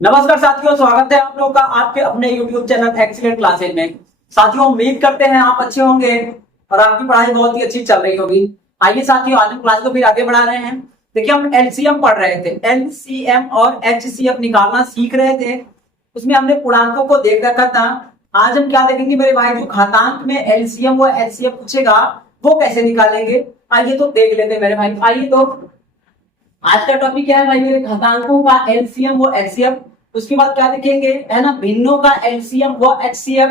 नमस्कार साथियों, स्वागत है आप लोगों का आपके अपने YouTube चैनल एक्सीलेंट क्लासेज में। साथियों, उम्मीद करते हैं आप अच्छे होंगे और आपकी पढ़ाई बहुत ही अच्छी चल रही होगी। आइए साथियों, आज हम क्लास को फिर आगे बढ़ा रहे हैं। देखिए, हम एलसीएम पढ़ रहे थे, एलसीएम और एचसीएफ निकालना सीख रहे थे। उसमें हमने पूर्णांकों को देख रखा था। आज हम क्या देखेंगे मेरे भाई, जो घातांक में एलसीएम व एचसीएफ पूछेगा वो कैसे निकालेंगे। आइए तो देख लेते हैं मेरे भाई। आइए तो आज का टॉपिक क्या है भाई मेरे, घातांकों का एलसीएम व एचसीएफ। उसके बाद क्या देखेंगे है ना, भिन्नों का एलसीएम व एचसीएफ।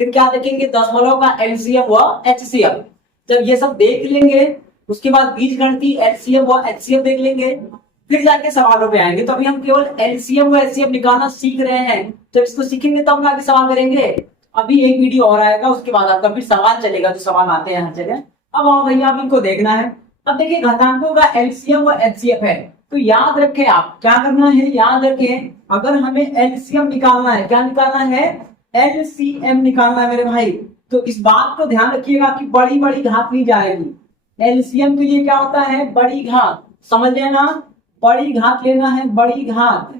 फिर क्या देखेंगे, दशमलव का एलसीएम व एचसीएफ। जब ये सब देख लेंगे उसके बाद बीजगणितीय एलसीएम व एचसीएफ देख लेंगे, फिर जाके सवालों पे आएंगे। तो अभी हम केवल एलसीएम व एचसीएफ निकालना सीख रहे हैं। जब इसको सीखेंगे तब हम आगे सवाल करेंगे। अभी एक वीडियो और आएगा, उसके बाद आपका फिर सवाल चलेगा, जो सवाल आते हैं हर जगह। अब आओ भैया, अब इनको देखना है। अब देखिए, घातांकों का एलसीएम व एचसीएफ है, तो याद रखें आप क्या करना है। याद रखें, अगर हमें एलसीएम निकालना है, क्या निकालना है, एलसीएम निकालना है मेरे भाई, तो इस बात को ध्यान रखिएगा कि बड़ी बड़ी घात ली जाएगी। एलसीएम के लिए क्या होता है, बड़ी घात, समझ लेना, बड़ी घात लेना है, बड़ी घात।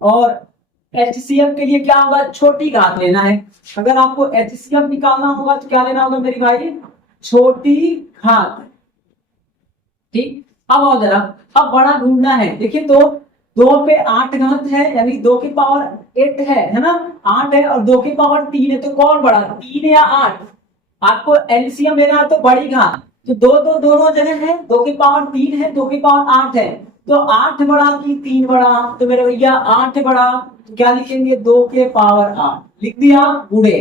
और एचसीएफ के लिए क्या होगा, छोटी घात लेना है। अगर आपको एचसीएफ निकालना होगा तो क्या लेना होगा मेरी भाई, छोटी घात। ठीक, अब आओ जरा, अब बड़ा ढूंढना है। देखिए, तो 2 पे 8 घात है, यानी 2 की पावर 8 है ना, 8 है और 2 की पावर 3 है, तो कौन बड़ा, 3 या 8। आपको एलसीएम लेना है तो बड़ी घात, तो दो दोनों जगह है, 2 की पावर 3 है, 2 की पावर 8 है, तो 8 बड़ा की 3 बड़ा, तो मेरे भैया 8 बड़ा, तो क्या लिखेंगे, 2 के पावर 8 लिख दिया, गुणे।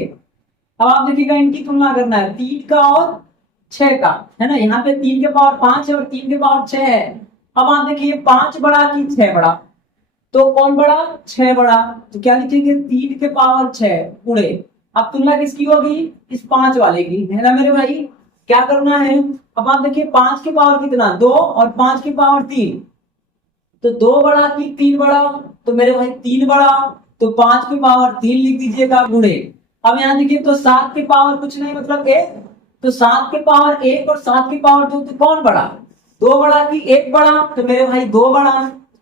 अब आप देखिएगा, इनकी तुलना करना है, 3 का और 6 का, है ना। यहाँ पे 3 के पावर 5 है और 3 के पावर 6 है। अब आप देखिए, 5 बड़ा कि 6 बड़ा, तो कौन बड़ा, 6 बड़ा, तो क्या लिखेंगे, 3 के पावर 6 गुणे। अब तुलना किसकी होगी, इस 5 वाले की, है ना मेरे भाई। क्या करना है, अब आप देखिए 5 के पावर कितना, 2 और 5 के पावर 3, तो 2 बड़ा कि 3 बड़ा, तो मेरे भाई 3 बड़ा, तो 5 के पावर 3 लिख दीजिएगा, गुणे। अब यहाँ देखिए, तो 7 के पावर कुछ नहीं मतलब 1, तो 7 के पावर 1 और 7 के पावर 2, तो कौन बड़ा, 2 बड़ा कि 1 बड़ा, तो मेरे भाई 2 बड़ा,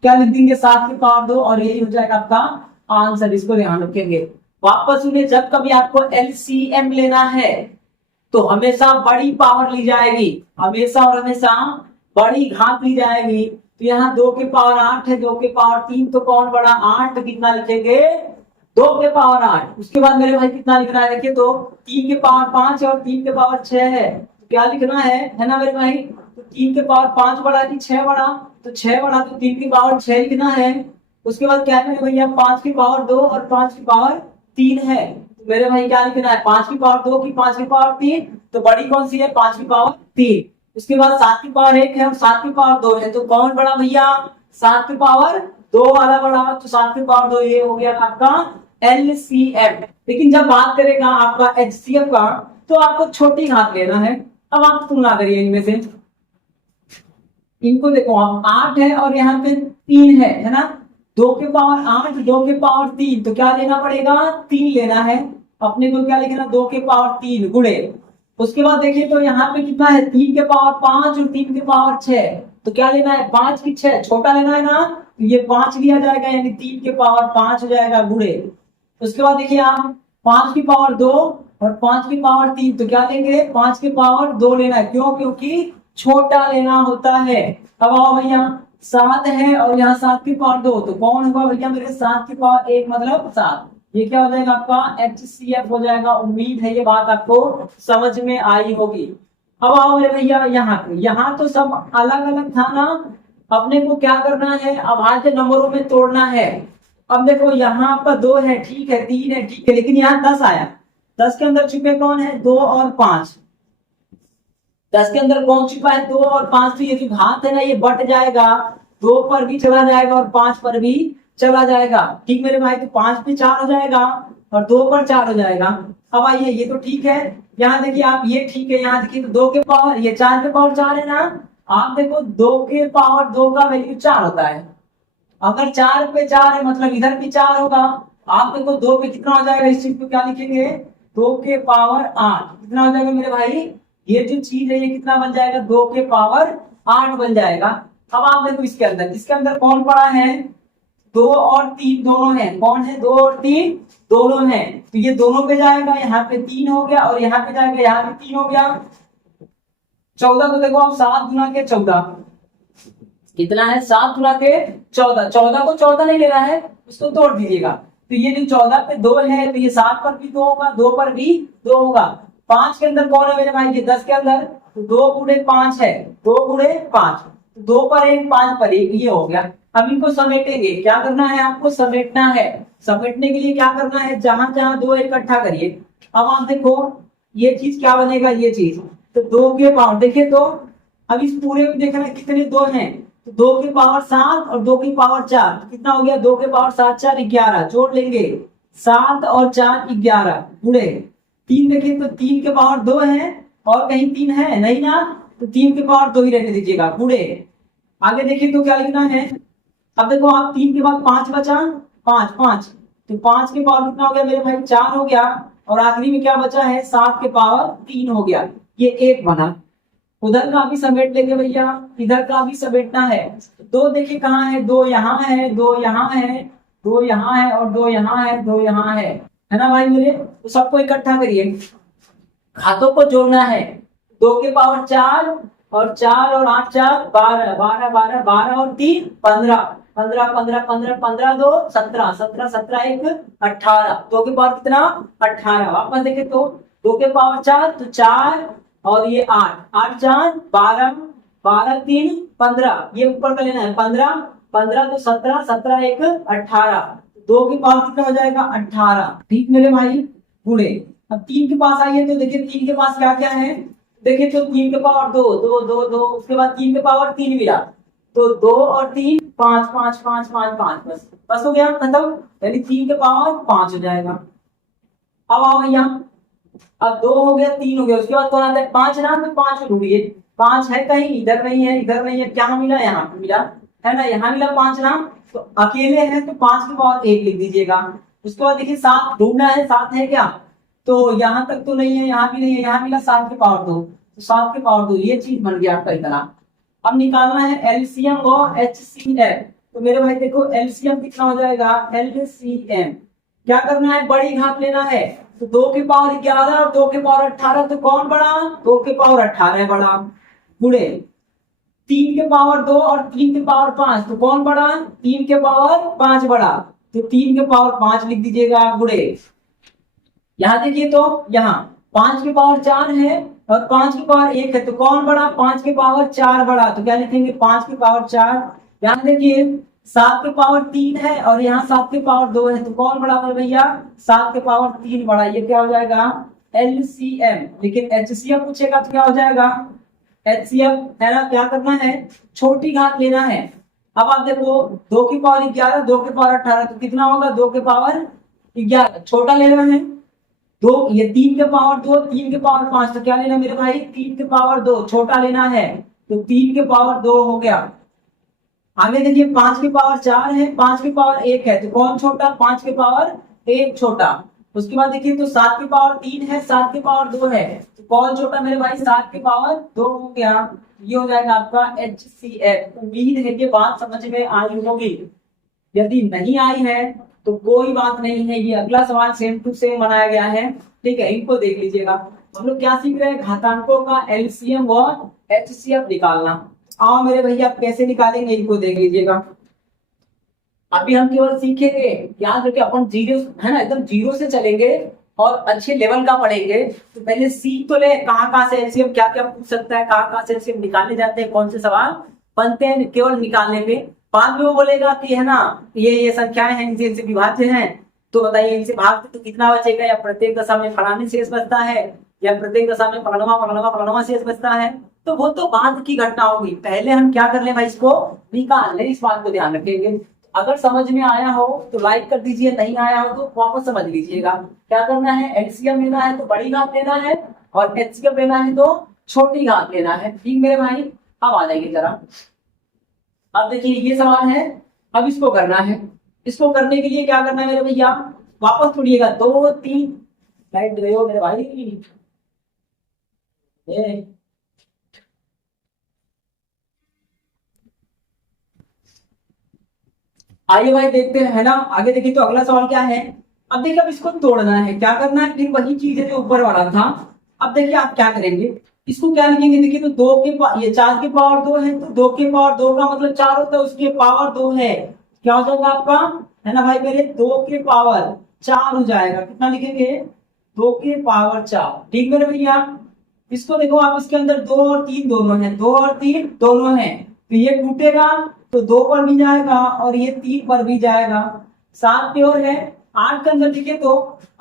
क्या लिख देंगे, 7 के पावर 2, और यही हो जाएगा आपका आंसर। इसको ध्यान रखेंगे। वापस सुनिए, जब कभी आपको एलसीएम लेना है तो हमेशा बड़ी पावर ली जाएगी, हमेशा और हमेशा बड़ी घात ली जाएगी। तो यहाँ 2 के पावर 8 है, 2 के पावर 3, तो कौन बड़ा, 8, कितना लिखेंगे, 2 के पावर 8। उसके बाद मेरे भाई कितना लिखना है, देखिए, तो 3 के पावर 5 और 3 के पावर 6 है, तो क्या लिखना है ना मेरे भाई, तो 3 के पावर 5 बड़ा कि 6 बड़ा, तो 6 बड़ा, तो 3 की पावर 6 लिखना है। उसके बाद क्या है मेरे भैया, 5 की पावर 2 और 5 की पावर 3 है, तो मेरे भाई क्या लिखना है, 5 की पावर 2 की 5 की पावर 3, तो बड़ी कौन सी है, 5 की पावर 3। उसके बाद 7 की पावर 1 है और 7 की पावर 2 है, तो कौन बड़ा भैया, 7 की पावर 2 वाला बड़ा, तो 7 की पावर 2, ये हो गया आपका एलसीएम। लेकिन जब बात करेगा आपका एचसीएफ का, तो आपको छोटी घात लेना है। अब आप तुलना करिए इनमें से, इनको देखो आप, 8 है और यहाँ पे 3 है ना, 2 के पावर 8, 2 के पावर 3, तो क्या लेना पड़ेगा, 3 लेना है अपने को। क्या लिखना, 2 के पावर 3 गुणे। उसके बाद देखिए, तो यहाँ पे कितना है, 3 के पावर 5 और 3 के पावर 6, तो क्या लेना है, 5 की 6, छोटा लेना है ना, तो ये 5 लिया जाएगा, यानी 3 के पावर 5 हो जाएगा, गुणे। उसके बाद देखिए आप, 5 की पावर 2 और 5 की पावर 3, तो क्या लेंगे, 5 की पावर 2 लेना है, क्यों, क्योंकि छोटा लेना होता है। अब आओ भैया, 7 है और यहाँ 7 की पावर 2, तो कौन होगा भैया मेरे, 7 की पावर 1 मतलब 7, ये क्या हो जाएगा आपका एचसीएफ हो जाएगा। उम्मीद है ये बात आपको समझ में आई होगी। अब आओ मेरे भैया, यहाँ तो सब अलग अलग था ना, अपने को क्या करना है, अभाज्य नंबरों में तोड़ना है। अब देखो, यहाँ आपका 2 है, ठीक है, 3 है, ठीक है, लेकिन यहाँ 10 आया, 10 के अंदर छुपे कौन है, 2 और 5। 10 के अंदर कौन छुपा है, 2 और 5, तो ये जो घात है ना, ये बट जाएगा, 2 पर भी चला जाएगा और 5 पर भी चला जाएगा। ठीक मेरे भाई, तो 5 पे 4 हो जाएगा और 2 पर 4 हो जाएगा। अब आइए, ये तो ठीक है, यहाँ देखिए आप, ये ठीक है, यहाँ देखिए, तो 2 के पावर, ये 4 के पावर 4 है ना, आप देखो 2 के पावर 2 का वैल्यू 4 होता है। अगर 4 पे 4 है मतलब इधर भी 4 होगा। आप देखो 2 पे कितना हो जाएगा, इस चीज को क्या लिखेंगे, 2 के पावर 8, कितना हो जाएगा मेरे भाई, ये जो चीज है ये कितना बन जाएगा, 2 के पावर 8 बन जाएगा। अब आप देखो इसके अंदर कौन पड़ा है, 2 और 3 दोनों हैं, कौन है? 2 और 3 दोनों हैं, तो ये दोनों पे जाएगा, यहाँ पे 3 हो गया और यहाँ पे जाएगा, यहाँ पे 3 हो गया। 14 तो देखो आप 7 गुना के 14 कितना है? 7 गुना के 14। 14 को 14 नहीं लेना है, उसको तोड़ दीजिएगा। तो ये जो 14 पे 2 है, तो ये 7 पर भी 2 होगा, 2 पर भी 2 होगा। 5 के अंदर कौन है मेरे भाई? ये 10 के अंदर, तो 2 गुणे 5 है, 2 गुणे 5, 2 पर 1 5 पर 1, ये हो गया। अब इनको समेटेंगे, क्या करना है आपको? समेटना है। समेटने के लिए क्या करना है? जहां जहां 2 इकट्ठा करिए। अब आप देखो ये चीज क्या बनेगा, ये चीज, तो 2 के पावर देखिए, तो अब इस पूरे में देखना कितने 2 हैं, तो 2 की पावर 7 और 2 की पावर 4, कितना हो गया? 2 की पावर 7 4 11, जोड़ लेंगे 7 और 4 11 गुणे 3, देखिए तो 3 के पावर 2 है, और कहीं 3 है नहीं ना, तो 3 के पावर 2 ही रहने दीजिएगा गुणे। आगे देखिए तो क्या लिखना है? अब देखो आप 3 के बाद 5 बचा, 5 5, तो 5 के पावर कितना हो गया मेरे भाई? 4 हो गया, और आखिरी में क्या बचा है? 7 के पावर 3 हो गया, ये 1 बना। उधर का भी समेट लेंगे भैया, इधर का भी समेटना है। 2 देखिए कहाँ है? 2 यहाँ है, 2 यहाँ है, 2 यहाँ है, और 2 यहाँ है, 2 यहाँ है ना भाई मेरे? तो सबको इकट्ठा करिए, खातों को जोड़ना है। 2 के पावर 4 और 4 और 8 4 12, 12 12 12 और 3 15, 15 15 15 15 2 17, 17 17 1 18, 2 के पावर कितना? 18। वापस देखे तो 2 के पावर 4 तो 4 और ये 8, 8 4 12, 12 3 15, ये ऊपर का लेना है 15, 15 तो 17, 17 1 18, 2 के पावर कितना हो जाएगा? 18। ठीक मेरे भाई, गुणे। अब 3 के पास आइए तो देखिए 3 के पास क्या क्या है? देखिए तो 3 के पावर 2 2 2 2, उसके बाद 3 के पावर 3 मिला, तो 2 और 3 5 5 5 5 5, बस बस हो गया खत्म, यानी 3 के पावर 5 हो जाएगा। अब आओ भैया, अब 2 हो गया, 3 हो गया, उसके बाद कौन आता है? 5 ना, तो 5 ढूंढिए। 5 है कहीं? इधर नहीं है, इधर नहीं है, क्या मिला? यहाँ पे मिला, है ना, यहाँ मिला 5 ना, तो अकेले है तो 5 के पावर 1 लिख दीजिएगा। उसके बाद देखिए 7 ढूंढना है, 7 है क्या? तो यहाँ तक तो नहीं है, यहाँ भी नहीं है, यहाँ मिला 7 के पावर 2, तो 7 के पावर 2, ये चीज बन गया आपका इतना। अब निकालना है एलसीएम और एचसीएफ। तो मेरे भाई देखो एलसीएम कितना हो जाएगा? एलसीएम क्या करना है? बड़ी घात लेना है, तो 2 के पावर 11 और 2 के पावर 18, तो कौन बड़ा? 2 के पावर 18 बड़ा, गुणे 3 के पावर 2 और 3 के पावर 5, तो कौन बड़ा? 3 के पावर 5 बड़ा, तो 3 के पावर 5 लिख दीजिएगा, गुणे। यहाँ देखिए तो यहाँ 5 के पावर 4 है और 5 के पावर 1 है, तो कौन बड़ा? 5 के पावर 4 बड़ा, तो क्या लिखेंगे? 5 के पावर 4। यहाँ देखिए 7 के पावर 3 है और यहाँ 7 के पावर 2 है, तो कौन बड़ा मेरे भैया? 7 के पावर 3 बड़ा, ये क्या हो जाएगा? एलसीएम। लेकिन एचसीएफ पूछेगा तो क्या हो जाएगा? एचसीएफ है ना, क्या करना है? छोटी घात लेना है। अब आप देखो 2 की पावर 11, 2 के पावर 18, तो कितना होगा? 2 के पावर 11, छोटा लेना है। 2, ये 3 के पावर 2, 3 के पावर 5, तो क्या लेना मेरे भाई? 3 के पावर 2, छोटा लेना है, तो 3 के पावर 2 हो गया। आगे देखिए 5 की पावर 4 है, 5 की पावर 1 है, तो कौन छोटा? 5 के पावर 1 छोटा। उसके बाद देखिए तो 7 की पावर 3 है, 7 की पावर 2 है, तो कौन छोटा मेरे भाई? 7 के पावर 2 हो गया। ये हो जाएगा आपका HCF। उम्मीद है कि बात समझ में आई होगी, यदि नहीं आई है तो कोई बात नहीं है, ये अगला सवाल सेम टू सेम बनाया गया है, ठीक है, इनको देख लीजिएगा। हम लोग क्या सीख रहे हैं? घातांकों का एलसीएम और एचसीएफ निकालना। आओ मेरे भैया कैसे निकालेंगे, इनको देख लीजिएगा। अभी हम केवल सीखेंगे, याद रखिए अपन जीरो है ना, एकदम जीरो से चलेंगे और अच्छे लेवल का पढ़ेंगे। तो पहले सीख तो ले कहाँ कहाँ से एलसीएम क्या क्या पूछ सकता है, कहाँ कहाँ से एलसीएम निकाले जाते हैं, कौन से सवाल बनते हैं केवल निकालने पे। बाद में वो बोलेगा कि है ना ये संख्याएं हैं, इनसे विभाज्य हैं, तो बताइए इनसे भाग तो कितना बचेगा, या प्रत्येक दशा में फलाने शेष बचता है, या प्रत्येक दशा में फलाना शेष बचता है, तो वो तो बाद की घटना होगी। पहले हम क्या कर ले भाई? इसको निकाल ले, इस बात को ध्यान रखेंगे। अगर समझ में आया हो तो लाइक कर दीजिए, नहीं आया हो तो वापस समझ लीजिएगा। क्या करना है? एलसीएम लेना है तो बड़ी घात लेना है, और एचसीएफ लेना है तो छोटी घात लेना है। ठीक मेरे भाई, अब आ जाएंगे जरा। अब देखिए ये सवाल है, अब इसको करना है। इसको करने के लिए क्या करना है मेरे भैया? वापस छोड़िएगा, 2 3 लाइट गए हो मेरे भाई, ये आइए भाई देखते हैं, है ना। आगे देखिए तो अगला सवाल क्या है। अब देखिए अब इसको तोड़ना है, क्या करना है, फिर वही चीज है जो ऊपर वाला था। अब देखिए आप क्या करेंगे, इसको क्या लिखेंगे, देखिए तो ये 4 की पावर 2 है, तो 2 की पावर 2 का मतलब 4 होता है, उसकी पावर 2 है, क्या हो जाएगा आपका, है ना भाई मेरे, 2 की पावर 4 हो जाएगा। कितना लिखेंगे, 2 की पावर 4। ठीक मेरे भैया। इसको देखो आप, इसके अंदर 2 और 3 दोनों है, 2 और 3 दोनों है, तो ये टूटेगा तो 2 पर भी जाएगा और ये 3 पर भी जाएगा। 7 प्योर है। 8 के अंदर लिखे तो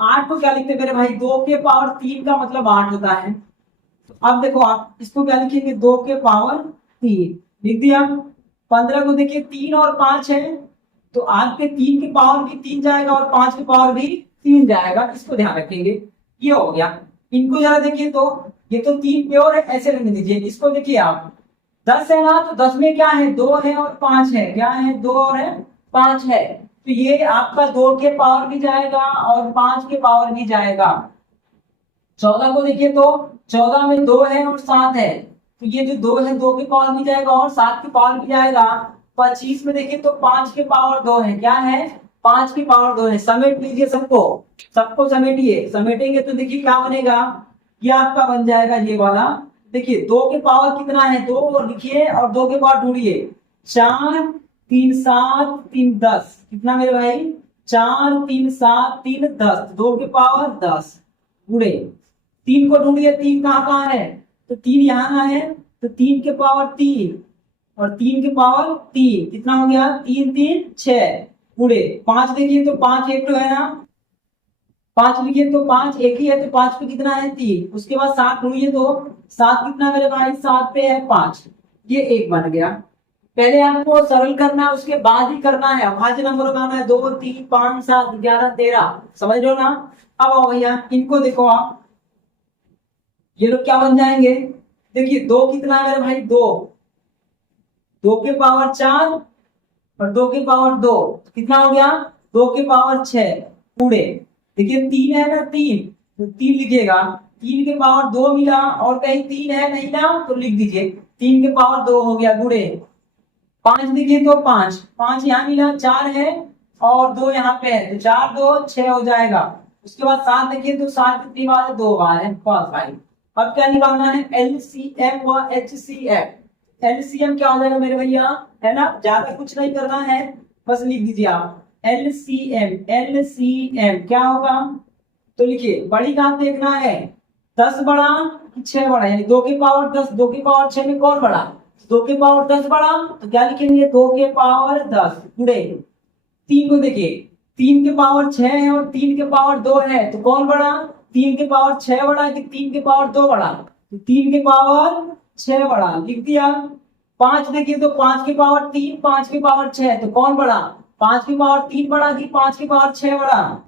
8 को क्या लिखते हैं मेरे भाई, 2 के पावर 3 का मतलब 8 होता है। तो अब देखो आप इसको क्या लिखेंगे, 2 के पावर 3 लिख दिया। 15 को देखिए 3 और 5 है, तो 8 के 3 की पावर भी 3 जाएगा और 5 की पावर भी 3 जाएगा, इसको ध्यान रखेंगे। ये हो गया। इनको जरा देखिए तो, ये तो 3 प्योर है, ऐसे रहने दीजिए। इसको देखिए आप, 10 है ना, तो 10 में क्या है, 2 है और 5 है, क्या है, 2 और है 5 है, तो ये आपका 2 के पावर भी जाएगा और 5 के पावर भी जाएगा। 14 को देखिए तो 14 में 2 है और 7 है, तो ये जो 2 है 2 के पावर भी जाएगा और 7 के पावर भी जाएगा। 25 में देखिए तो 5 के पावर 2 है, क्या है, 5 की पावर 2 है। समेट लीजिए सबको, सबको समेटिए, समेटेंगे तो देखिए क्या बनेगा, ये आपका बन जाएगा ये वाला। देखिए 2 के पावर कितना है, 2 लिखिए और 2 के पावर ढूंढिए। 4 3 7 3 10, कितना मेरे भाई, 4 3 7 3 10, 2 के पावर 10 गुणे 3 को ढूंढिए, 3 कहाँ कहाँ है, तो 3 यहाँ है, तो 3 के पावर 3 और 3 के पावर 3 कितना हो गया, 3 3 6 गुणे 5 देखिए तो 5 एक तो है ना, 5 लिखिए तो 5 एक ही है, तो 5 पे कितना है 3, उसके बाद 7 ढूंढिए तो 7 कितना मेरे भाई, 7 पे है 5, ये एक बन गया। पहले आपको सरल करना है, उसके बाद ही करना है भाज्य नंबर बनाना है, 2 3 5 7 11 13, समझ लो ना। अब आओ भैया इनको देखो आप, ये लोग क्या बन जाएंगे, देखिए 2 कितना है मेरे भाई, 2, 2 के पावर 4 और 2 के पावर 2 कितना हो गया, 2 के पावर 6 पूरे। देखिए 3 है ना, 3 तो 3 लिखिएगा, 3 के पावर 2 मिला और कहीं 3 है नहीं ना, तो लिख दीजिए 3 के पावर 2 हो गया गुणे 5 देखिए तो 5 5 यहाँ मिला, 4 है और 2 यहाँ पे है, तो 4 2 6 हो जाएगा। उसके बाद 7 देखिए तो 7 कितनी बार है, 2 बार है, बस भाई। अब क्या निकालना है, एलसीएम व एचसीएफ। एलसीएम क्या हो जाएगा मेरे भैया, है ना, ज्यादा कुछ नहीं करना है, बस लिख दीजिए आप एलसीएम। एलसीएम क्या होगा, तो लिखिए बड़ी का देखना है, 10 बड़ा 6 बड़ा, यानी 2 के पावर 10, 2 के पावर 6 में कौन बड़ा, 2 के पावर 10 बड़ा, तो क्या लिखेंगे 2 के पावर 10 गुणे 3 को देखिए, 3 के पावर 6 है और 3 के पावर 2 है, तो कौन बड़ा, 3 के पावर 6 बड़ा कि 3 के पावर 2 बड़ा, तो 3 के पावर 6 बड़ा, लिख दिया। 5 देखिए तो 5 के पावर 3 5 के पावर 6, तो कौन बड़ा, 5 के पावर 3 बड़ा कि 5 के पावर 6 बड़ा,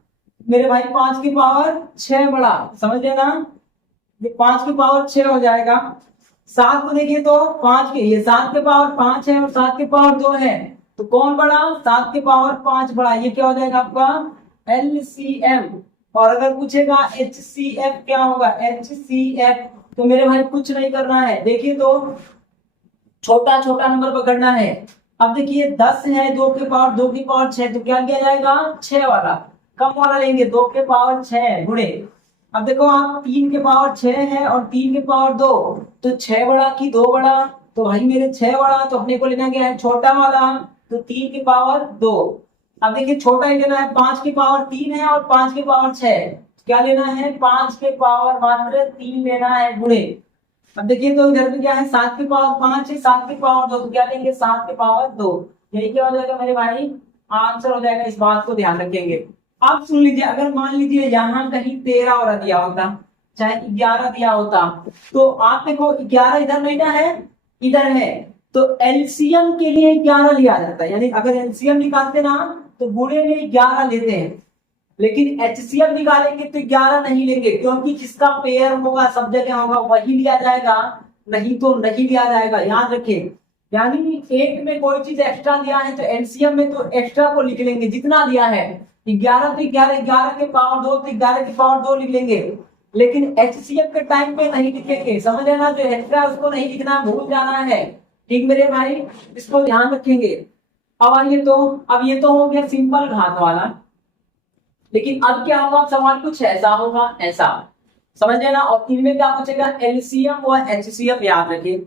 मेरे भाई 5 के पावर 6 बड़ा, समझ लेना, ये 5 के पावर 6 हो जाएगा। 7 को देखिए तो 5 के, ये 7 के पावर 5 है और 7 के पावर 2 है, तो कौन बड़ा, 7 के पावर 5 बड़ा, ये क्या हो जाएगा आपका एलसीएम। और अगर पूछेगा एचसीएफ क्या होगा, एचसीएफ, तो मेरे भाई कुछ नहीं करना है, देखिए तो छोटा छोटा नंबर पकड़ना है। अब देखिए 10 है, 2 के पावर 6, तो क्या किया जाएगा, 6 वाला, कम वाला लेंगे, 2 के पावर 6 गुणे। अब देखो आप 3 के पावर 6 है और 3 के पावर 2, तो 6 बड़ा कि 2 बड़ा, तो भाई मेरे 6 बड़ा, तो अपने को लेना क्या है, छोटा वाला, तो 3 के पावर 2। अब देखिए छोटा ही लेना है, 5 के पावर 3 है और 5 के पावर 6, क्या लेना है, 5 के पावर मात्र 3 लेना है गुणे। अब देखिए तो इधर में क्या है, 7 के पावर 5 है, 7 के पावर 2, तो क्या लेंगे, 7 के पावर 2, यही क्या हो जाएगा मेरे भाई, आंसर हो जाएगा। इस बात को ध्यान रखेंगे। अब सुन लीजिए, अगर मान लीजिए यहाँ कहीं 13 और दिया होता, चाहे 11 दिया होता, तो आप देखो 11 इधर नहीं ना है, इधर है, तो एलसीएम के लिए 11 लिया जाता है, यानी अगर एलसीएम निकालते ना तो गुणे में 11 लेते हैं, लेकिन एचसीएफ निकालेंगे तो 11 नहीं लेंगे, क्योंकि जिसका पेयर होगा सब जगह होगा वही लिया जाएगा, नहीं तो नहीं लिया जाएगा, याद रखें। यानी एक में कोई चीज एक्स्ट्रा दिया है तो एलसीएम में तो एक्स्ट्रा को लिख लेंगे, जितना दिया है 11 तो 11, 11 के पावर 2 तो 11 के पावर 2 लिख लेंगे, लेकिन एचसीएफ के टाइम पे नहीं लिखेंगे, समझ लेना, जो एक्स्ट्रा उसको नहीं लिखना, भूल जाना है, ठीक मेरे भाई, इसको ध्यान रखेंगे। अब ये तो हो गया सिंपल घात वाला, लेकिन अब क्या होगा, सवाल कुछ ऐसा होगा, ऐसा समझ लेना। और इनमें क्या पूछेगा, एलसीएम व एचसीएफ याद रखिए,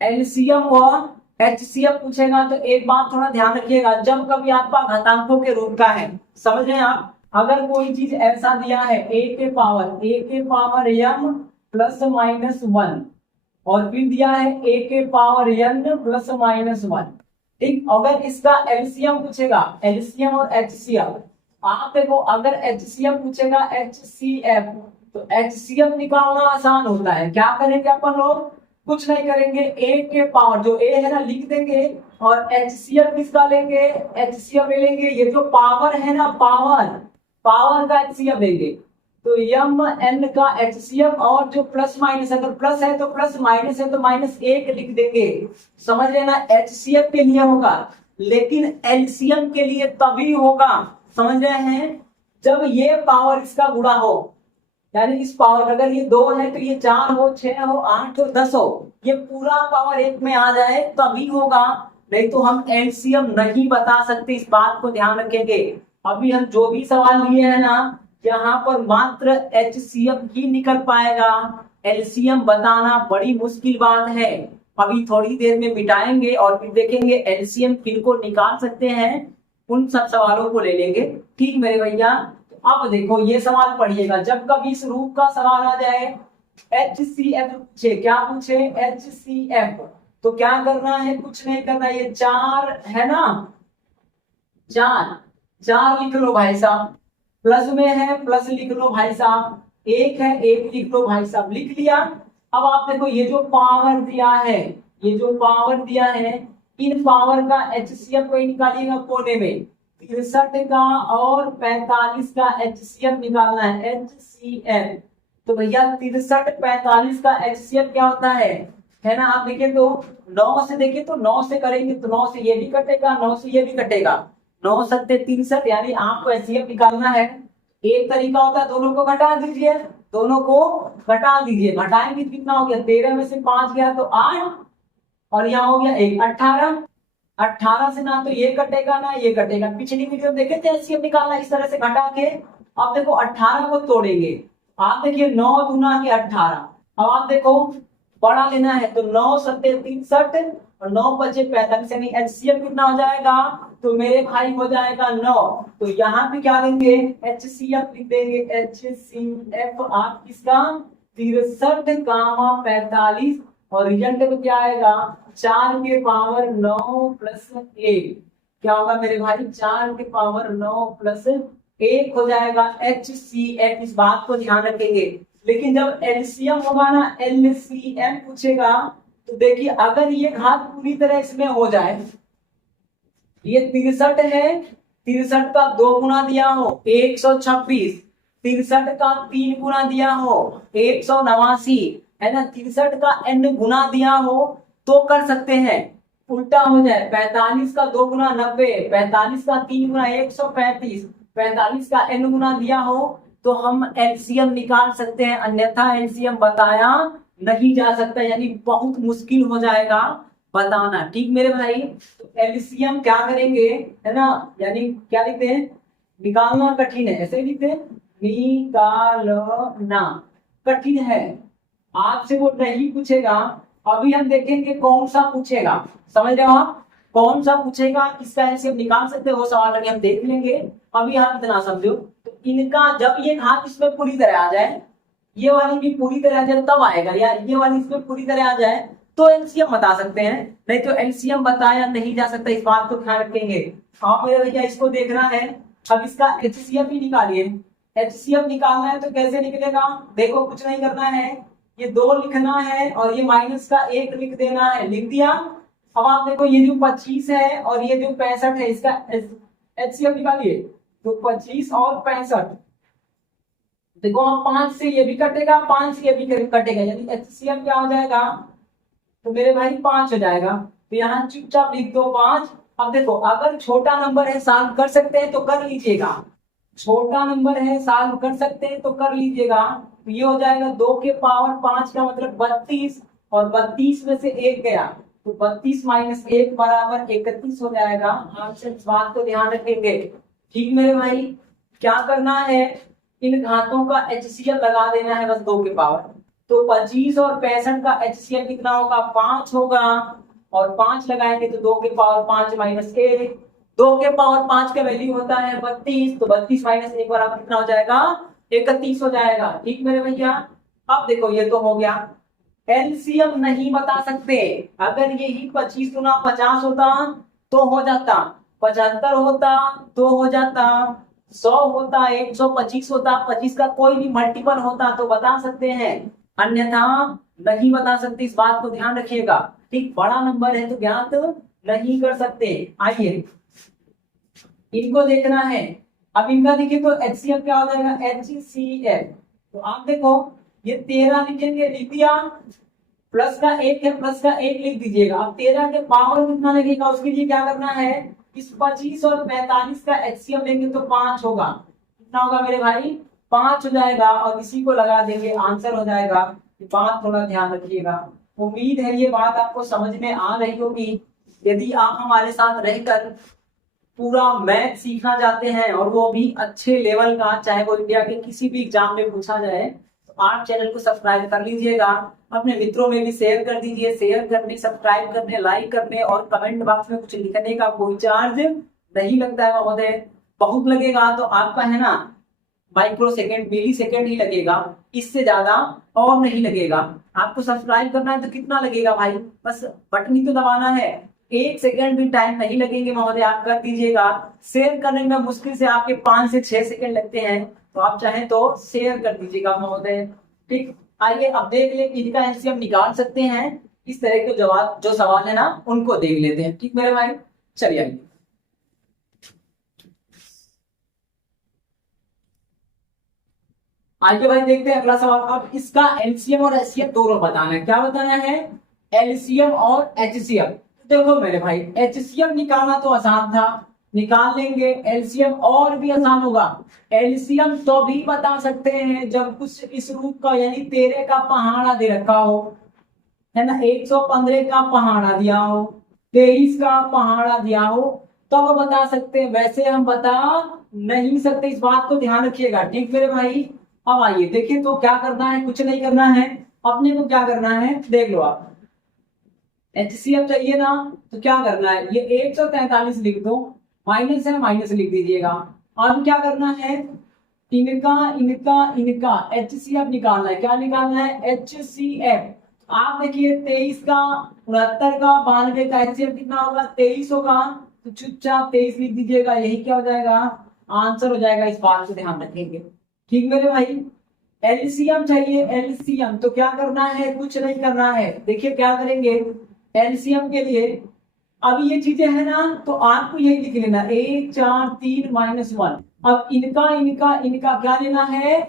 एलसीएम व एचसीएफ पूछेगा तो एक बात थोड़ा ध्यान रखिएगा, जब कभी आपका घातांकों के रूप का है, समझ रहे हैं आप, अगर कोई चीज ऐसा दिया है ए के power M plus minus one, और फिर दिया है ए के power N plus minus one, ठीक। अगर इसका एलसीएम पूछेगा, एलसीएम और एचसीएफ, आप देखो अगर एचसीएफ पूछेगा एचसीएफ, तो एचसीएफ निकालना आसान होता है। क्या करेंगे अपन लोग, कुछ नहीं करेंगे, ए के पावर जो ए है ना लिख देंगे, और एचसीएफ किसका लेंगे, एचसीएफ ले लेंगे, ये जो पावर है ना, पावर का एचसीएफ लेंगे, तो एम एन का एचसीएफ, और जो प्लस माइनस, अगर प्लस है तो प्लस, माइनस है तो माइनस एक लिख देंगे। समझ लेना, एचसीएफ के लिए होगा, लेकिन एलसीएम के लिए तभी होगा, समझ रहे हैं, जब ये पावर इसका गुणा हो, यानी इस पावर, अगर ये 2 है तो ये 4 हो, 6 हो, 8 हो, 10 हो, ये पूरा पावर एक में आ जाए तभी होगा, नहीं तो हम एलसीएम नहीं बता सकते, इस बात को ध्यान रखेंगे। अभी हम जो भी सवाल लिए हैं ना, यहाँ पर मात्र एचसीएफ ही निकल पाएगा, एलसीएम बताना बड़ी मुश्किल बात है। अभी थोड़ी देर में मिटाएंगे और फिर देखेंगे एलसीएम किनको निकाल सकते हैं, उन सब सवालों को ले लेंगे, ठीक मेरे भैया। अब देखो ये सवाल पढ़िएगा, जब कभी इस रूप का सवाल आ जाए, HCF पूछे, क्या पूछे, HCF, तो क्या करना है, कुछ नहीं करना, ये 4 है ना, 4 लिख लो भाई साहब, प्लस में है प्लस लिख लो भाई साहब, 1 है 1 लिख लो भाई साहब, लिख लिया। अब आप देखो ये जो पावर दिया है, ये जो पावर दिया है, इन पावर का एचसीएफ को निकालिएगा कोने में, 63 का और 45 का एचसीएफ निकालना है, एचसीएफ। तो भैया 63 45 का एचसीएफ क्या होता है ना, आप देखिए तो 9 से, देखिए तो 9 से करेंगे तो 9 से ये भी कटेगा, 9 से ये भी कटेगा, 9 सत्ते 63, यानी आपको एचसीएफ निकालना है। एक तरीका होता है, दोनों को घटा दीजिए, दोनों को घटा दीजिए, घटाएंगे कितना हो गया, 13 में से 5 गया तो 8, और यहाँ हो गया 1, 18, 18 से ना तो ये कटेगा ना ये कटेगा, पिछली वीडियो देखे थे एचसीएफ निकालना इस तरह से घटा के। अब देखो 18 को तोड़ेंगे, आप देखिए 9 दूना के 18, अब आप देखो बड़ा लेना है तो 9 सत्ते 63 और 9 बचे 45, यानी एचसीएफ कितना हो जाएगा, तो मेरे भाई हो जाएगा 9। तो यहाँ पे क्या लेंगे, एचसीएफ लिख देंगे, एचसीएफ आप किसका, 63 कामा 45, और रिजल्ट में क्या आएगा, 4 के पावर 9 प्लस 1, क्या होगा मेरे भाई, 4 के पावर 9 प्लस 1 हो जाएगा HCF, इस बात को ध्यान रखेंगे। लेकिन जब एलसीएम होगा ना, एलसीएम पूछेगा, तो देखिए अगर ये घात पूरी तरह इसमें हो जाए, ये 63 है, 63 का 2 गुना दिया हो 126, 63 का 3 गुना दिया हो 189, है ना, 63 का n गुना दिया हो तो कर सकते हैं, उल्टा हो जाए, 45 का 2 गुना 90, 45 का 3 गुना 135, 45 का n गुना दिया हो तो हम एलसीएम निकाल सकते हैं, अन्यथा एलसीएम बताया नहीं जा सकता, यानी बहुत मुश्किल हो जाएगा बताना, ठीक मेरे भाई। तो एलसीएम क्या करेंगे, है ना, यानी क्या लिखते हैं, निकालना कठिन है, ऐसे लिखते हैं, निकालना कठिन है, आपसे वो नहीं पूछेगा। अभी हम देखेंगे कौन सा पूछेगा, समझ रहे हो आप, कौन सा पूछेगा, किसका एलसीएम निकाल सकते हो, सवाल लगे हम देख लेंगे। अभी आप इतना समझो, तो इनका जब ये घात इसमें पूरी तरह आ जाए, ये वाली भी पूरी तरह आ जाए तब आएगा, या ये वाली इसमें पूरी तरह आ जाए तो एलसीएम बता सकते हैं, नहीं तो एलसीएम बताया नहीं जा सकता, इस बात को ध्यान रखेंगे। आप मेरे भैया इसको देखना है, अब इसका एचसीएफ ही निकालिए, एचसीएफ निकालना है तो कैसे निकलेगा, देखो कुछ नहीं करना है, ये 2 लिखना है और ये माइनस का 1 लिख देना है, लिख दिया। अब आप देखो ये जो 25 है और ये जो 65 है, इसका एचसीएफ निकालिए, तो 25 और 65, देखो अब 5 से ये भी कटेगा, 5 से ये भी कटेगा, यानी एचसीएफ क्या हो जाएगा, तो मेरे भाई 5 हो जाएगा, तो यहाँ चुपचाप लिख दो 5। अब देखो अगर छोटा नंबर है, सॉल्व कर सकते हैं तो कर लीजिएगा, छोटा नंबर है सॉल्व कर सकते हैं तो कर लीजिएगा, तो ये हो जाएगा 2 के पावर 5 का मतलब 32, और 32 में से 1 गया तो 32 माइनस 1 बराबर 31 हो जाएगा। आपसे इस बात को ध्यान रखेंगे। ठीक मेरे भाई, क्या करना है, इन घातों का एचसीएल लगा देना है बस 2 के पावर। तो 25 और 65 का एचसीएल कितना होगा, 5 होगा। और 5 लगाएंगे तो 2 के पावर 5 माइनस 1, 2 के पावर 5 का वैल्यू होता है 32। तो 32 माइनस 1 बराबर कितना हो जाएगा, 31 हो जाएगा। ठीक मेरे भैया, अब देखो ये तो हो गया। एलसीएम नहीं बता सकते। अगर यही 25 गुना 50 होता तो हो जाता, 75 होता तो हो जाता, 100 होता, 125 होता, 25 का कोई भी मल्टीपल होता तो बता सकते हैं, अन्यथा नहीं बता सकते। इस बात को ध्यान रखिएगा। ठीक, बड़ा नंबर है तो ज्ञात नहीं कर सकते। आइए इनको देखना है। अब इनका देखिए तो एचसीएफ क्या हो जाएगा, HCF। तो आप देखो ये 13 लिखेंगे, लिख दिया, प्लस का 1 है, प्लस का 1 लिख दीजिएगा। अब 13 के पावर कितना लगेगा, उसके लिए क्या करना है, इस 25 और 45 का एचसीएफ लेंगे तो 5 होगा। कितना होगा मेरे भाई, 5 हो जाएगा। और इसी को लगा देंगे, आंसर हो जाएगा। ये बात थोड़ा ध्यान रखिएगा। उम्मीद है ये बात आपको समझ में आ रही होगी। यदि आप हमारे साथ रहकर पूरा मैथ सीखना चाहते हैं और वो भी अच्छे लेवल का, चाहे वो इंडिया के किसी भी एग्जाम में पूछा जाए, तो आप चैनल को सब्सक्राइब कर लीजिएगा। अपने मित्रों में भी शेयर कर दीजिए। शेयर करने, सब्सक्राइब करने, लाइक करने और कमेंट बॉक्स में कुछ लिखने का कोई चार्ज नहीं लगता है महोदय। बहुत लगेगा तो आपका है ना माइक्रो सेकेंड, मिली सेकेंड ही लगेगा, इससे ज्यादा और नहीं लगेगा। आपको सब्सक्राइब करना है तो कितना लगेगा भाई, बस बटन ही तो दबाना है। 1 सेकेंड भी टाइम नहीं लगेंगे महोदय, आप कर दीजिएगा। शेयर करने में मुश्किल से आपके 5 से 6 सेकेंड लगते हैं, तो आप चाहें तो शेयर कर दीजिएगा महोदय। ठीक, आइए अब देख ले इनका एलसीएम निकाल सकते हैं। इस तरह के जवाब जो सवाल है ना उनको देख लेते हैं। ठीक मेरे भाई, चलिए आइए। आइए भाई देखते हैं अगला सवाल। अब इसका एलसीएम और एचसीएफ दोनों बताना है। क्या बताना है, एलसीएम और एचसीएफ। देखो मेरे भाई, एचसीएफ निकालना तो आसान था, निकाल लेंगे। एलसीएम और भी आसान होगा। एलसीएम तो भी बता सकते हैं जब कुछ इस रूप का, यानी 13 का पहाड़ा दे रखा हो, है ना, 115 का पहाड़ा दिया हो, 23 का पहाड़ा दिया हो, तब बता सकते हैं। वैसे हम बता नहीं सकते, इस बात को ध्यान रखिएगा। ठीक मेरे भाई, अब आइए देखिए तो क्या करना है, कुछ नहीं करना है। अपने को क्या करना है देख लो आप। एचसीएफ चाहिए ना, तो क्या करना है, ये 143 लिख दो, माइनस है माइनस लिख दीजिएगा। अब क्या करना है, इनका इनका इनका एचसीएफ निकालना है। क्या निकालना है, एचसीएफ। आप देखिए 23 का, 69 का, 92 का एचसीएफ कितना होगा, 23 होगा। तो चुपचाप 23 लिख दीजिएगा, यही क्या हो जाएगा, आंसर हो जाएगा। इस बात को ध्यान रखेंगे। ठीक मेरे भाई, एलसीएम चाहिए, एलसीएम। तो क्या करना है, कुछ नहीं करना है। देखिए क्या करेंगे एलसीएम के लिए, अब ये चीजें है ना तो आपको यही लिख लेना, 1 4 3 -1। अब इनका इनका इनका क्या लेना है,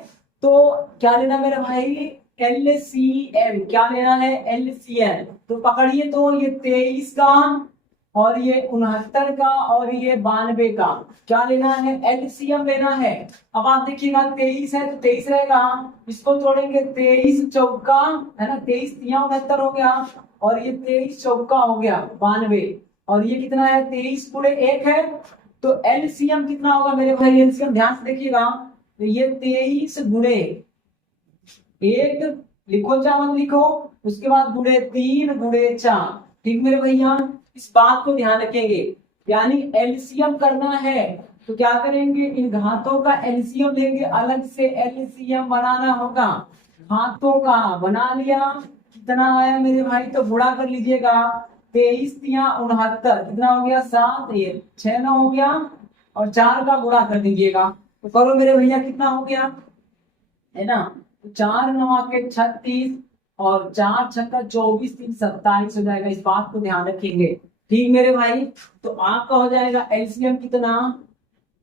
तो क्या लेना मेरे भाई, एलसीएम। क्या लेना है, एलसीएम। तो पकड़िए, तो ये 23 का और ये 69 का और ये 92 का क्या लेना है, एलसीएम लेना है। अब आप देखिएगा 23 है तो 23 रहेगा, इसको तोड़ेंगे, 23 चौका है ना, 23 तिया 69 हो गया, और ये 23 चौका हो गया 92, और ये कितना है, 23 पूरे 1 है। तो एलसीएम कितना होगा मेरे भाई, एलसीएम ध्यान से देखिएगा, तो ये 23 गुणे 1 लिखो, चावल लिखो, उसके बाद गुणे 3 गुणे 4। ठीक मेरे भैया, इस बात को ध्यान रखेंगे। यानी एलसीएम करना है तो क्या करेंगे, इन घातों का एलसीएम लेंगे, अलग से एलसीएम बनाना होगा। घातों का बना लिया, कितना आया मेरे भाई, तो गुणा कर लीजिएगा, 23 तिया 69, कितना हो गया, 7, ये 6 9 हो गया, और 4 का गुणा कर दीजिएगा। तो करो मेरे भैया, कितना हो गया, है ना, 4 9 के 36 और 4 छक्का 24 3 27 हो जाएगा। इस बात को ध्यान रखेंगे। ठीक मेरे भाई, तो आपका हो जाएगा एलसीएम कितना,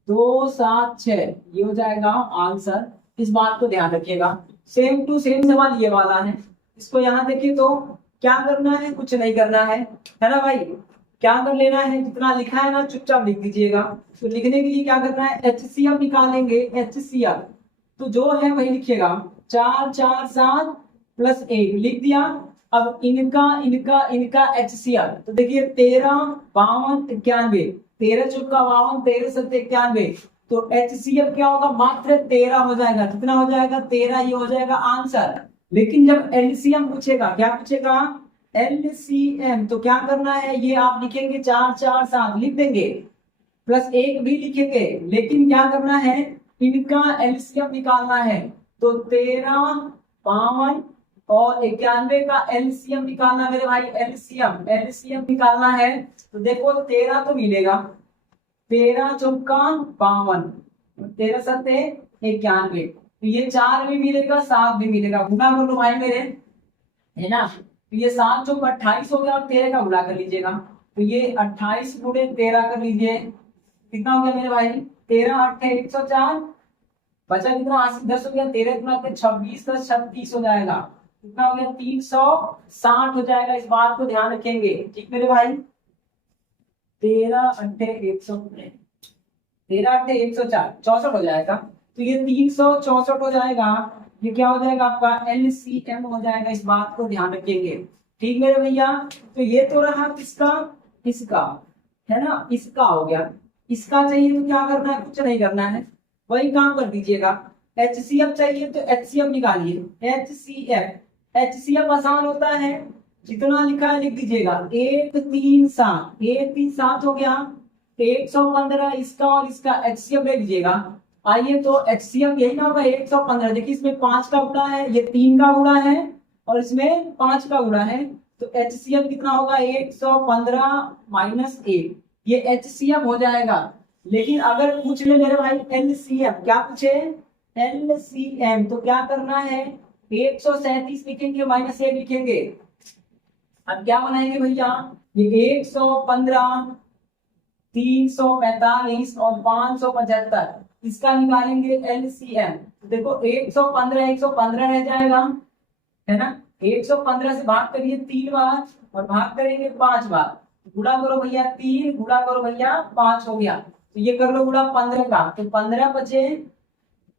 2 7 6, ये हो जाएगा आंसर। इस बात को ध्यान रखिएगा। सेम टू सेम सवाल ये वाला है। इसको यहाँ देखिए तो क्या करना है, कुछ नहीं करना है ना भाई। क्या कर लेना है, जितना लिखा है ना चुपचाप लिख दीजिएगा। तो लिखने के लिए क्या करना है, एचसीएफ निकालेंगे, एचसीएफ। तो जो है वही लिखिएगा, 4 4 7 +1 लिख दिया। अब इनका इनका इनका HCl, तो देखिए 13 52 91, 13 चौका 52, 13 सत्ते 91, तो HCl क्या होगा, मात्र 13 हो जाएगा। कितना हो जाएगा, 13, ये हो जाएगा आंसर। लेकिन जब LCM पूछेगा, क्या पूछेगा, LCM, तो क्या करना है, ये आप लिखेंगे 4 4 7 लिख देंगे, प्लस 1 भी लिखेंगे, लेकिन क्या करना है, इनका LCM निकालना है। तो 13 52 और 91 का LCM निकालना मेरे भाई, LCM निकालना है। तो देखो 13 तो मिलेगा, 13 चौका 52, 13 सत्ते 91, तो ये 4 भी मिलेगा, 7 भी मिलेगा, गुना कर लो भाई मेरे, है ना। तो ये 7 चौका 28 हो गया, और 13 का गुणा कर लीजिएगा, तो ये 28 गुणे 13 कर लीजिए, कितना हो गया मेरे भाई, 13 8 104, बचा कितना, 80 10 हो गया, 13 गुना 26 10 36 हो जाएगा, कितना हो गया, 360 हो जाएगा। इस बात को ध्यान रखेंगे, ठीक मेरे भाई। 13 8 100, 13 8 104, 64 हो जाएगा, तो ये 364 हो जाएगा। ये क्या हो जाएगा आपका, LCM हो जाएगा, इस बात को ध्यान रखेंगे, ठीक मेरे भैया। तो ये तो रहा किसका, इसका, है ना, इसका हो गया। इसका चाहिए तो क्या करना है, कुछ नहीं करना है, वही काम कर दीजिएगा। HCF चाहिए तो HCF निकालिए, HCF आसान होता है, जितना लिखा है लिख दीजिएगा, 1 3 7, 1 3 7 हो गया, 115, इसका और इसका HCF ले लीजिएगा। आइए तो HCF यही ना होगा, 115, देखिए इसमें 5 का गुणा है, ये 3 का गुणा है, और इसमें 5 का गुणा है, तो HCF कितना होगा, 115 माइनस 1, ये HCF हो जाएगा। लेकिन अगर पूछ ले मेरे भाई LCM, क्या पूछे, LCM, तो क्या करना है, 137 लिखेंगे, माइनस 1 लिखेंगे। अब क्या बनाएंगे भैया, ये 115 345 और 575, इसका निकालेंगे LCM। देखो 115 रह जाएगा, है ना, 115 से भाग करिए 3 बार, और भाग करेंगे 5 बार, गुणा करो भैया 3, गुणा करो भैया 5 हो गया, तो ये कर लो गुणा 15 का, तो 15 बचे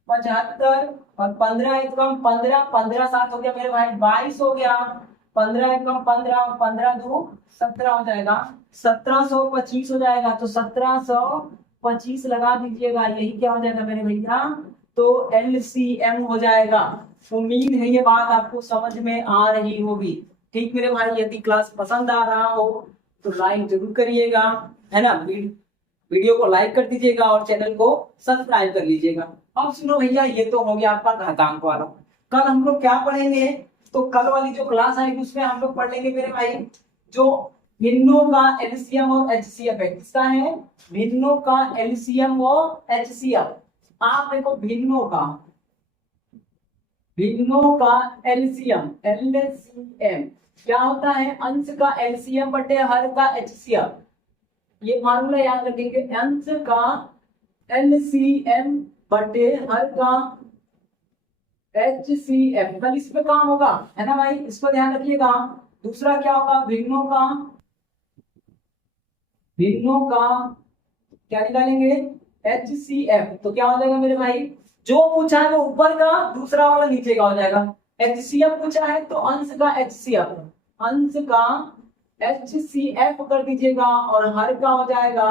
75, और 15 एकम 15, 15 7 हो गया मेरे भाई 22 हो गया, 15 एकम 15, 15 2 17 हो जाएगा, 1725 हो जाएगा, तो 1725 लगा दीजिएगा, यही क्या हो जाएगा मेरे भैया, तो LCM हो जाएगा। उम्मीद है ये बात आपको समझ में आ रही होगी, ठीक मेरे भाई। यदि क्लास पसंद आ रहा हो तो लाइक जरूर करिएगा, है ना, वीडियो को लाइक कर दीजिएगा और चैनल को सब्सक्राइब कर लीजिएगा। अब सुनो भैया, ये तो हो गया आपका घातांक वाला। कल हम लोग क्या पढ़ेंगे, तो कल वाली जो क्लास आएगी उसमें हम लोग पढ़ लेंगे मेरे भाई, जो भिन्नों का LCM और HCF है, किसका है, भिन्नों का LCM और HCF। आप देखो भिन्नों का LCM क्या होता है, अंश का LCM बटे हर का HCF। ये फार्मूला याद रखेंगे, अंश का LCM बटे हर का HCF। कल इस पे काम होगा, है ना भाई, इसको ध्यान रखिएगा। दूसरा क्या होगा, भिन्नों का क्या निकालेंगे, HCF। तो क्या हो जाएगा मेरे भाई, जो पूछा है वो ऊपर का, दूसरा वाला नीचे का हो जाएगा। HCF पूछा है तो अंश का HCF कर दीजिएगा, और हर का हो जाएगा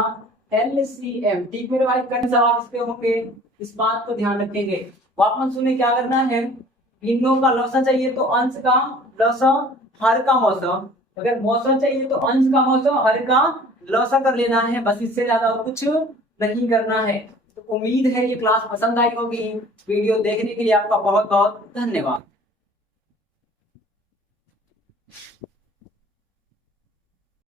LCM। ठीक मेरे भाई, कई सवाल इस पे होंगे, इस बात को ध्यान रखेंगे। वापस सुने, क्या करना है, भिन्नों का लौसा चाहिए तो अंश का लौसा, हर का मौसा, अगर मौसा चाहिए तो अंश का मौसा, हर का लौसा कर लेना है, बस इससे ज्यादा कुछ नहीं करना है। तो उम्मीद है ये क्लास पसंद आई होगी। वीडियो देखने के लिए आपका बहुत बहुत धन्यवाद।